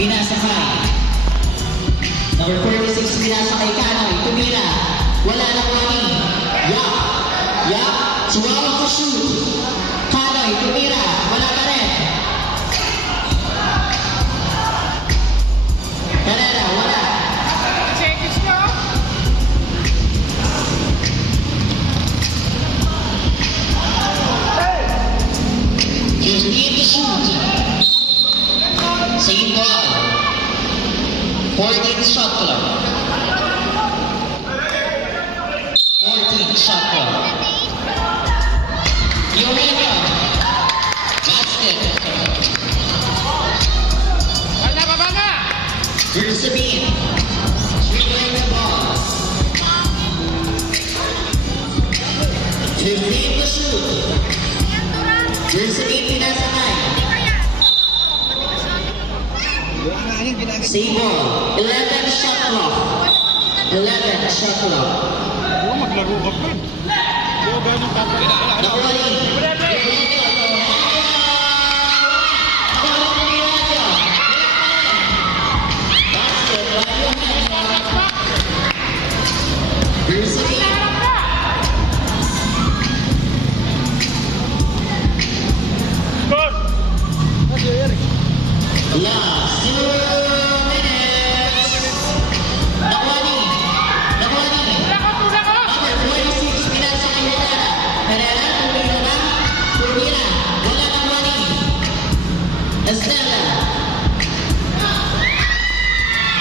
pinasakay. Number 46, pinasakay Kanoy, tumira. Wala na money. Yap. Chihuahua to shoot. Kanoy, tumira. Wala na rin. Carrera, wala. Seconds na. Just need to shoot. Same ball. 14 shot clock. 14 shot clock. Eureka. Basket. Baba. Here's the beat. Dribbling the ball. 15 to shoot. Here's the beat, pinasakay. Same ball. 11 shot clock. 11 shot clock. Maglaro ka pa. Nakuha rin. Here's the beat. Last 2 minutes. Nakuha rin. Number 46, pinasakay Herrera. Herrera, tumira. Wala ng money. Estela.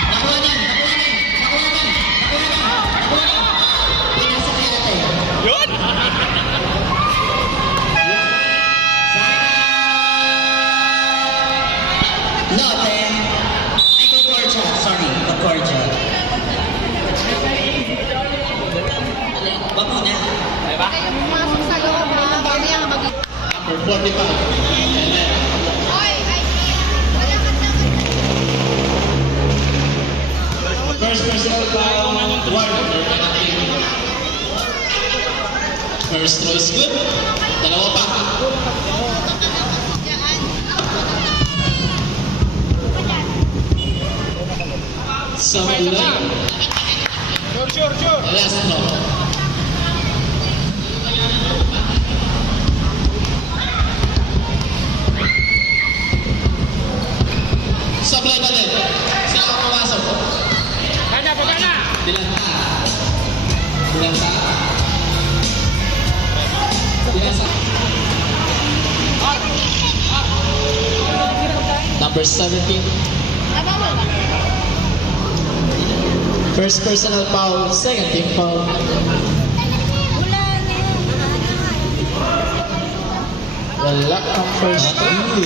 Nakuha rin. Pinasakay natin. Yun! Lotte. Ay, Concordia. Sorry, Concordia. Bago na. Pumasok sa loob ha, mamaya Number 45. Oy, wala ka na. First personal foul, Warner. First throw is good. Dalawa pa. Sablay. Sure. Last throw. Sablay pa din. Sila ang pumasok. Baba na. Dilanta. Number 17. Nabawal ba? First personal foul, second team foul. Wala na. Wala ang first team.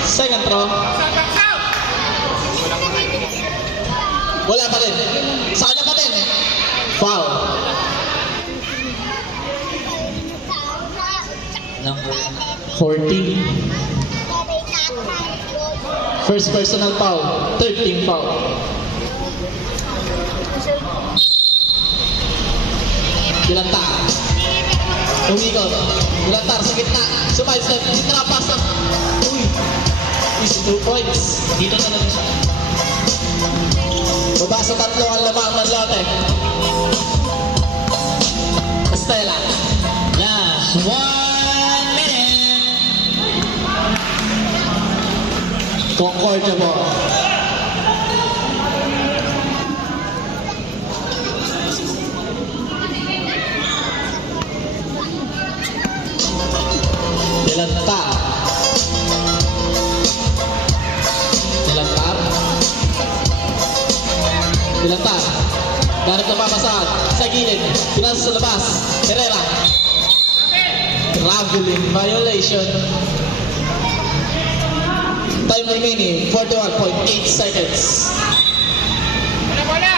Second throw. Wala pa rin. Sa kanya pa rin. Foul. Number 14. First personal foul, third team foul. Dilanta. Umikot. Dilantar sa gitna. Sumide-step. Tinapas na. Uy. Easy 2 points. Dito na lang siya. Baba sa tatlo ang lamang ng Lotte. Estela. Last 1 minute. Concordia ball. Dilantar. Darap na papasahan. Sa gilid. Pinasa sa labas. Herrera. Traveling violation. Time remaining. 41.8 seconds. Wala.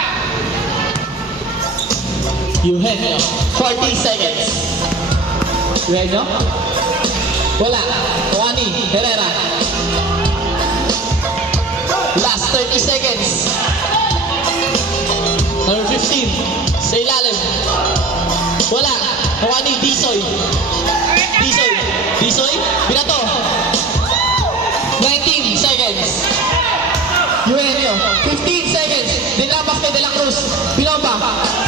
Eugenio. 40 seconds. Eugenio. Wala. Juani. Herrera. Last 30 seconds. Number 15. Sa ilalim. Wala. Juani. Disoy. Disoy. Binato. 19 seconds. Eugenio. 15 seconds. Dinabas kay De La Cruz. Binomba.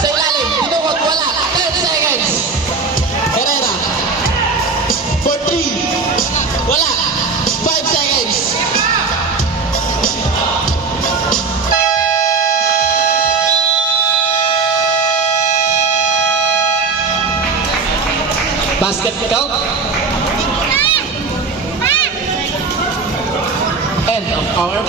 Sa ilalim. Dinukot. Wala. 10 seconds. Herrera. For 3. Wala. 5 seconds. Basket count. End of our